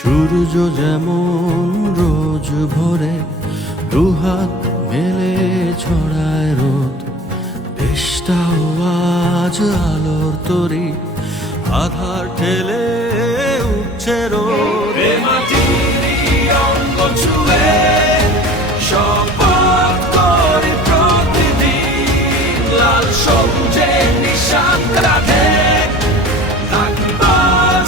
সূর্য যেমন রোজ ভোরে দুহাত মেলে ছড়ায় রোদ, দেশটাও আজ আলোর তরি আধার ঠেলে উঠছে রোদ। এ মাটিরই অঙ্গ ছুঁয়ে শপথ করি প্রতিদিন, লাল সবুজে নিশান কাঁধে থাকব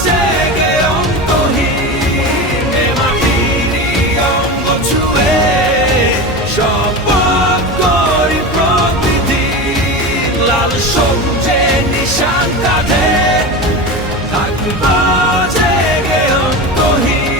জেগে অন্তহীন। এ মাটিরই অঙ্গ ছুঁয়ে শপথ করি প্রতিদিন, লাল সবুজে নিশান কাঁধে থাকব জেগে অন্তহীন।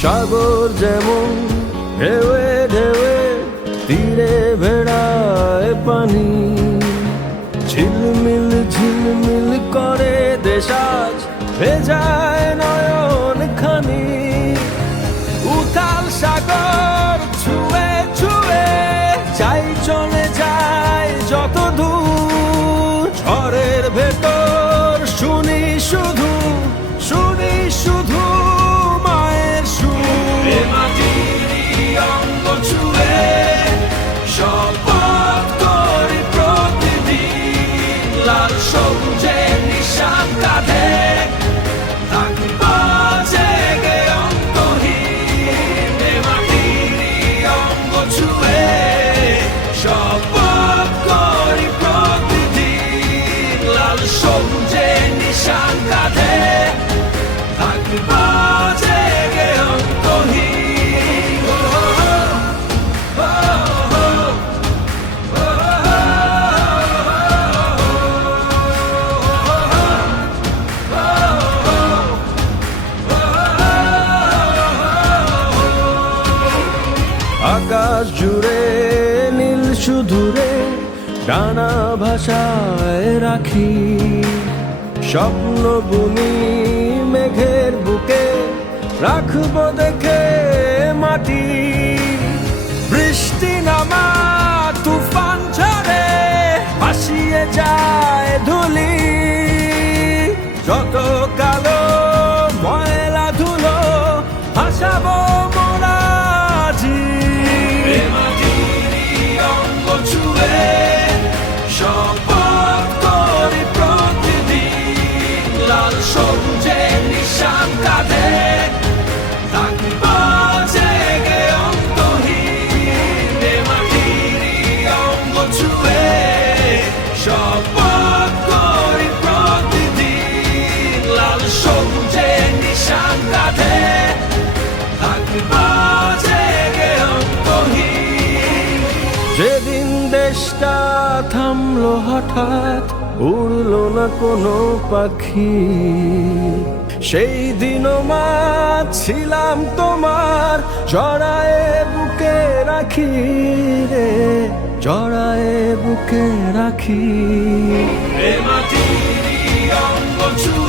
সাগর যেমন ঢেউয়ে ঢেউয়ে তীরে ভেড়ায় পানি, ঝিলমিল ঝিলমিল করে দেশ আজ ভেজায় নয়ন খানি। উথাল সাগর ছুঁয়ে ছুঁয়ে চাই চলে যায় যত দূর, ঝড়ের ভেতর শুনি শুধু মায়ের সুর। এ মাটিরই অঙ্গ ছুঁয়ে শপথ করি প্রতিদিন, লাল সবুজে নিশান কাঁধে থাকব জেগে অন্তহীন। এ মাটিরই অঙ্গ ছুঁয়ে শপথ করি প্রতিদিন, লাল সবুজে নিশান কাঁধে থাকব জেগে অন্তহীন। আকাশ জুড়ে নীল শুধুরে ডানা ভাষায় রাখি, স্বপ্ন বুনি মেঘের বুকে রাখবো দেখে মাটি। বৃষ্টি নামা তুফান ঝরে ভাসিয়ে যায় ধুলি, যত কালো ময়লা ধুলো ভাসাবো মোরা জি। এ মাটিরই অঙ্গ ছুঁয়ে শপথ করি প্রতিদিন, লাল সবুজে নিশান কাঁধে থাকব জেগে অন্তহীন। এ মাটিরই অঙ্গ ছুঁয়ে শপথ করি প্রতিদিন, লাল সবুজে নিশান কাঁধে থাকব জেগে অন্তহীন। যেদিন দেশটা থামলো হঠাৎ, উড়লো না কোনো পাখি, সেই দিনও মা ছিলাম তোমার জড়ায়ে বুকে রাখি রে, জড়ায়ে বুকে রাখি। এ মাটিরই অঙ্গ ছুঁয়ে